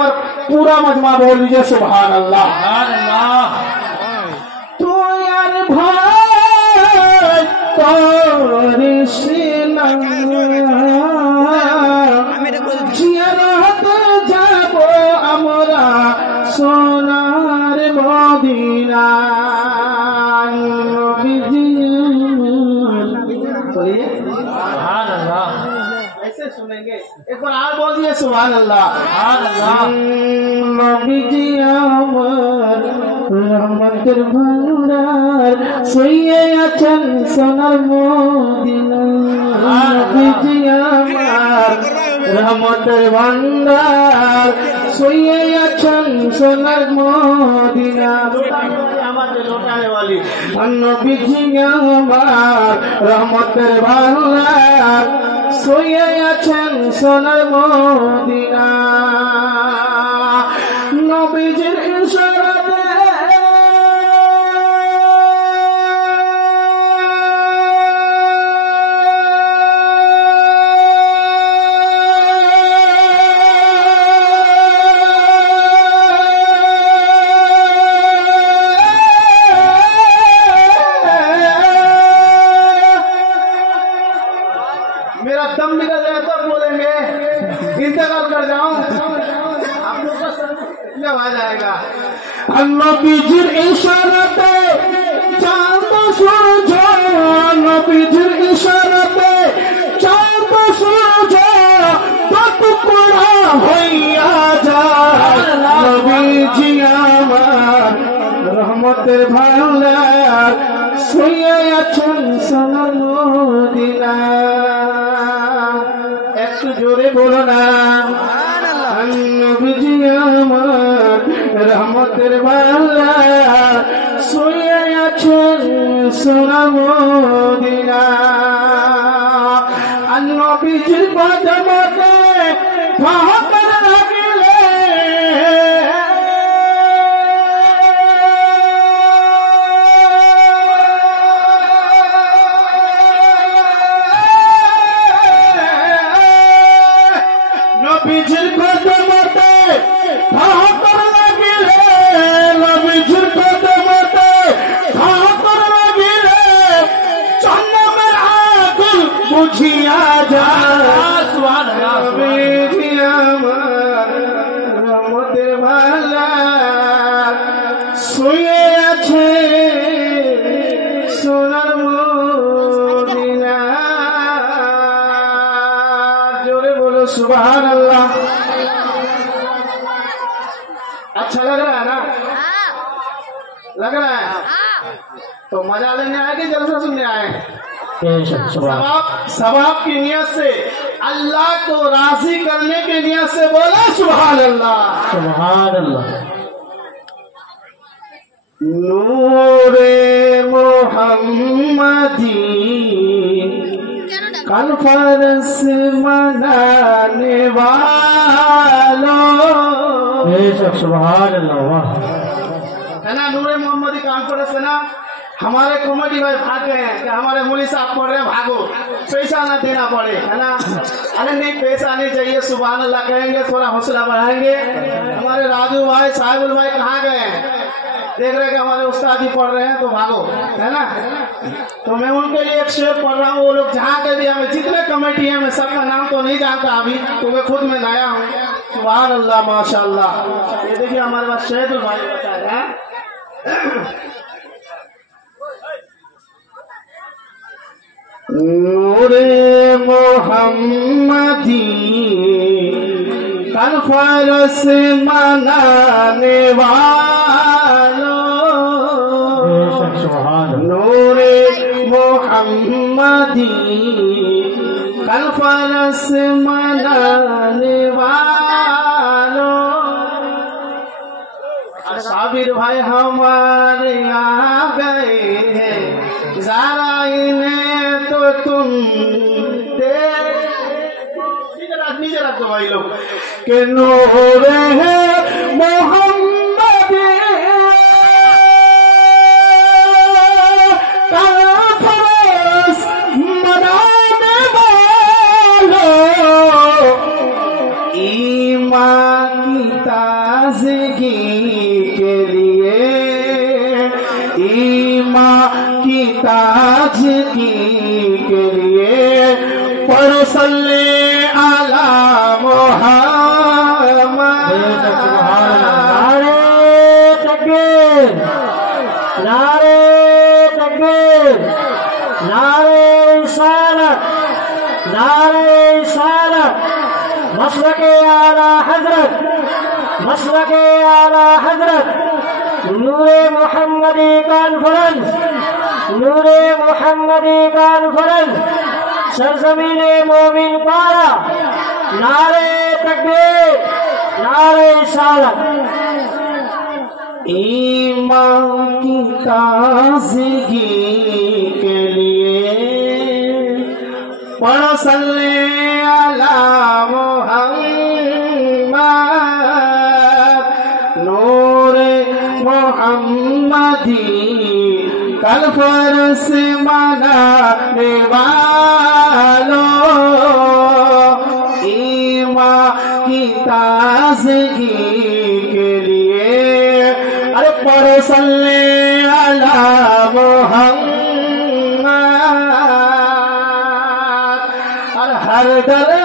बार पूरा मजमा बोल लीजिए सुभान अल्लाह। तो यार भाई करिस ना জিয়ারতে যাব আমরা সোনার মদিনা। ऐसे सुनेंगे एक बार और बोल दिए सुभान अल्लाह। नबीजी আমার রহমতের ভান্ডার শুয়ে আছেন সোনার মদিনা। নবীজি আমার রহমতের ভান্ডার শুয়ে আছেন সোনার মদিনা। নবীজি আমার রহমতের ভান্ডার শুয়ে আছেন সোনার মদিনা। নবীজির ইশারাতে मेरा दम निकल जाए तब बोलेंगे, इंतकाल कर जाऊं आप लोग का जब आ जाएगा। नबीजिर इशाराते चांद सूरज, नबीजिर इशाराते चांद सूरज टुकड़ा হইয়া যায়। নবীজি আমার রহমতের ভান্ডার শুয়ে আছেন সোনার মদিনা। একটু জোরে বলো না নবীজি আমার রহমতের ভান্ডার শুয়ে আছেন সোনার মদিনা। আর নবীজির কদমে ভাবতে লাগিলে নবীজির কদমতে ভাবতে লাগিলে, নবীজির কদমতে ভাবতে লাগিলে জন্মের আগুন বুঝিয়া যায়। নবীজি আমার রহমতের ভান্ডার শুয়ে আছে সোনার মদিনা। जोरे बोलो सुभान अल्लाह। अच्छा लग रहा है ना? लग रहा है तो मजा लेने आए कि जलसा सुनने आए? सवाब की नियत से, अल्लाह को राजी करने की नियत से बोला सुभान अल्लाह। सुभान अल्लाह। नूरे मोहम्मदी कॉन्फ्रेंस मनाने वालों सुभान अल्लाह। है ना नूरे मोहम्मदी कॉन्फ्रेंस है ना। हमारे कमेटी भाई भाग गए हैं कि हमारे मौलवी साहब पढ़ रहे हैं, भागो पैसा ना देना पड़े, है ना। अरे नहीं पैसा नहीं चाहिए, सुभान अल्लाह कहेंगे, थोड़ा हौसला बढ़ाएंगे। हमारे राजू भाई साहिबुल भाई कहाँ गए हैं? देख रहे कि हमारे उस्ताद जी पढ़ रहे हैं तो भागो, है ना। तो मैं उनके लिए एक शेर पढ़ रहा हूँ। वो लोग जहाँ के भी हमें जितने कमेटी है, मैं सबका नाम तो नहीं जानता अभी, तो मैं खुद में नया हूँ। सुभान अल्लाह माशाअल्लाह। ये देखिए हमारे पास शहीदुल भाई बता रहे हैं। नूरे मोहम्मदी कॉन्फ्रेंस मनाने वालों, नूरे मोहम्मदी कॉन्फ्रेंस मनाने वालों। साबिर भाई हमारे आ गए हैं, जरा इन्हें तो तुम नीचे रख दो भाई लोग के नूर है मोहम्मद कॉन्फ्रेंस मनाने वालों। ईमान की ताज़गी के लिए, ईमान की ताज़गी के लिए पढ़ो सल्ले अला मुहम्मद। नारे तकबीर, नारे रिसालत, नारे रिसालत, मसलके आला हजरत, मसलके आला हजरत, नूरे मुहम्मदी कॉन्फ्रेंस, नूरे मुहम्मदी कॉन्फ्रेंस, सरजमीने मोमिन पारा, नारे तकबीर, नारे रिसालत। ईमान की ताज़गी के लिए पढ़ो सल्ले अला मुहम्मद। नूरे मुहम्मदी कल फरस मनाने वालों, ईमान की ताज़गी के लिए अरे पढ़ो सल्ले अला मुहम्मद। और हर दर